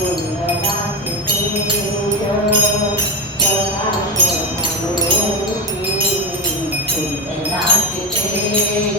Thank you.